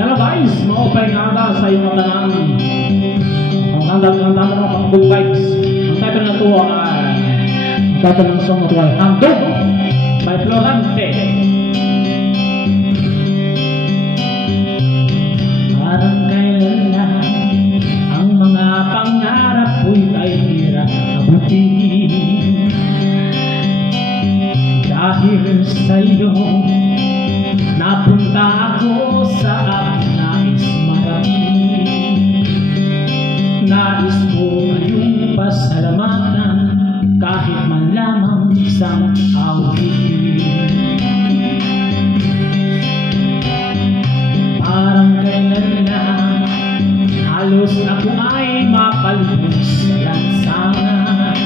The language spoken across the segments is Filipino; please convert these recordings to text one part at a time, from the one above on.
Hello guys, maupay nga ata sa iyong katanaan. Ang kanta mo pang good vibes. Ang title na ito ay title ng song na ito ay Handog by Florante. Parang kailan lang ang mga pangarap ko'y ay hirap abutin. Dahil sa iyo napunta ako sa aking nais marating. Nais ko kayong pasalamatan kahit man lamang isang awitin. Parang kailan lang halos ako ay mapalubos sa lansangan.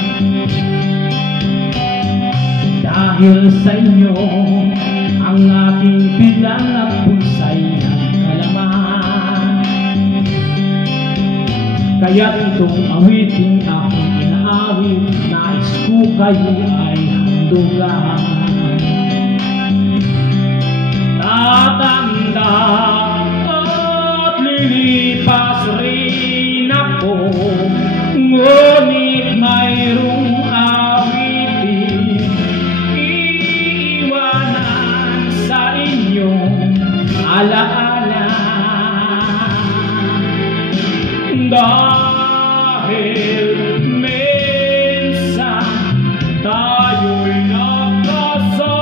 Dahil sa inyo ang aking biglang at pusay ng kalaman. Kaya't itong awiting aking inaawit, nais ko kayo ay handugan. Tatanda at lilipas rin ako, ngunit mayroong awiting iiwanan sa inyong alaala. Dahil minsan tayo'y nakasama.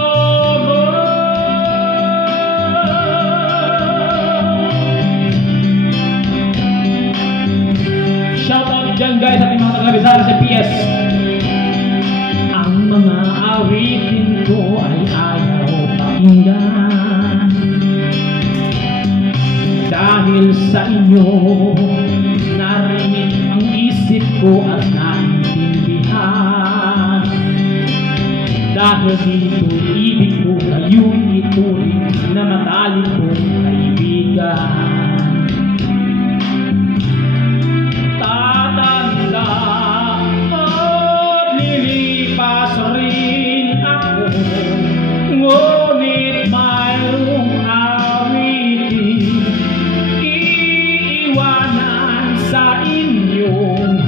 Shoutout dyan guys at yung mga taga-Rizal sa PS. Ang mga awitin ko ay ayaw pakinggan. Dahil sa inyo narinig ang isip ko at naintindihan. Dahil dito ibig ko kayo'y ituring na matalik kong kaibigan. Tatanda at lilipas rin ako, ngunit mayroong awitin iiwanan sa inyong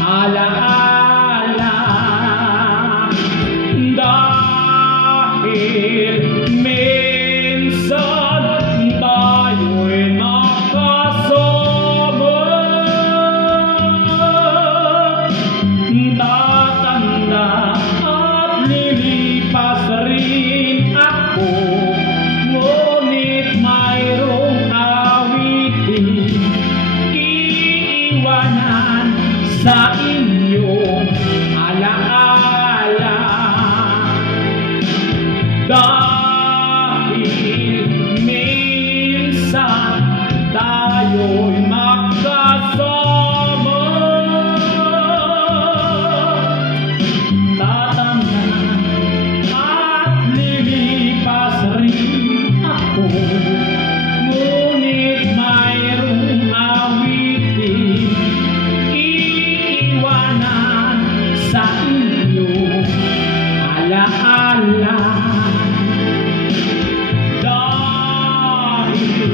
alaala. Dahil minsan tayo'y nakasama. Tatanda at lilipas rin ako, ngunit mayroong awitin iiwanan sa inyong alaala. Dahil minsan tayo'y magkasama. Tatanda at lilipas rin ako, ngunit mayroong awitin iiwanan sa inyong alaala. Dahil